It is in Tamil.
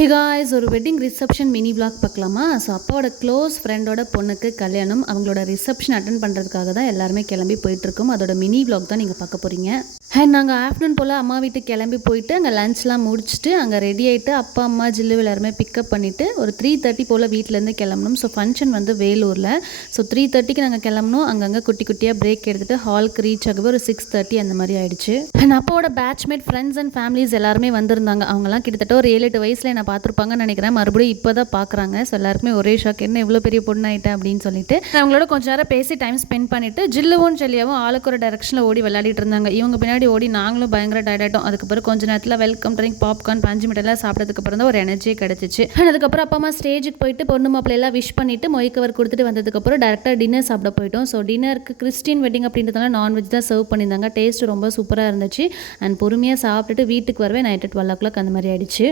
ஹே காய்ஸ், ஒரு வெட்டிங் ரிசப்ஷன் மினி vlog பார்க்கலாமா? ஸோ அப்பாவோட க்ளோஸ் ஃப்ரெண்டோட பொண்ணுக்கு கல்யாணம். அவங்களோட ரிசப்ஷன் அட்டன் பண்ணுறதுக்காக தான் எல்லாருமே கிளம்பி போயிட்டுருக்கோம். அதோட மினி vlog தான் நீங்கள் பார்க்க போகிறீங்க. அண்ட் நாங்கள் ஆஃப்டர்நூன் போல் அம்மா வீட்டுக்கு கிளம்பி போயிட்டு அங்கே லஞ்ச்லாம் முடிச்சுட்டு அங்கே ரெடி ஆகிட்டு அப்பா அம்மா ஜில்லு எல்லாருமே பிக்கப் பண்ணிவிட்டு ஒரு 3:30 போல் வீட்டிலேருந்து கிளம்பணும். ஸோ ஃபங்க்ஷன் வந்து வேலூரில். ஸோ 3:30க்கு நாங்கள் கிளம்பணும். அங்கங்கே குட்டி குட்டியாக பிரேக் எடுத்துகிட்டு ஹாலுக்கு ரீச் ஆகவே ஒரு 6:30 அந்த மாதிரி ஆயிடுச்சு. அண்ட் அப்பாவோட பேட்ச்மேட் ஃப்ரெண்ட்ஸ் அண்ட் ஃபேமிலிஸ் எல்லாருமே வந்திருந்தாங்க. அவங்கலாம் கிட்டத்தட்ட ஒரு 7-8 வயசில் என்னை பார்த்துருப்பாங்கன்னு நினைக்கிறேன். மறுபடியும் இப்போ தான் பார்க்குறாங்க. ஸோ எல்லாருக்குமே ஒரே ஷாக், என்ன இவ்வளோ பெரிய பொண்ணு ஆகிட்டேன் அப்படின்னு சொல்லிட்டு அவங்களோட கொஞ்சம் நேரம் பேசி டைம் ஸ்பெண்ட் பண்ணிவிட்டு ஜில்லுவும் செல்லியாவும் ஆளுக்கு ஒரு டைரக்ஷனில் ஓடி விளையாடிட்டு இருந்தாங்க. இவங்க பின்னாடி ஓடி நாங்களும் பயங்கர டயர்ட் ஆகிட்டோம். அதுக்கப்புறம் கொஞ்சம் நேரத்தில் வெல்கம் ட்ரிங்க், பாப்கார்ன், பஞ்சு மிட்டெல்லாம் சாப்பிட்டதுக்கப்புறம் தான் ஒரு எனர்ஜியே கிடச்சிச்சு. அதுக்கப்புறம் அப்பா அம்மா ஸ்டேஜுக்கு போயிட்டு பொண்ணு மாப்பிள்ளையெல்லாம் விஷ் பண்ணிவிட்டு மொய்க்கவர் கொடுத்துட்டு வந்ததுக்கப்புறம் டேரெக்டாக டின்னர் சாப்பிட போயிட்டோம். ஸோ டின்னருக்கு கிறிஸ்டின் வெட்டிங் அப்படின்றதுனால நான்வெஜ் தான் சர்வ் பண்ணியிருந்தாங்க. டேஸ்ட் ரொம்ப சூப்பராக இருந்துச்சு. அண்ட் பொறுமையாக சாப்பிட்டுட்டு வீட்டுக்கு வரவே நைட்டு 12 o'clock அந்த மாதிரி ஆயிடுச்சு.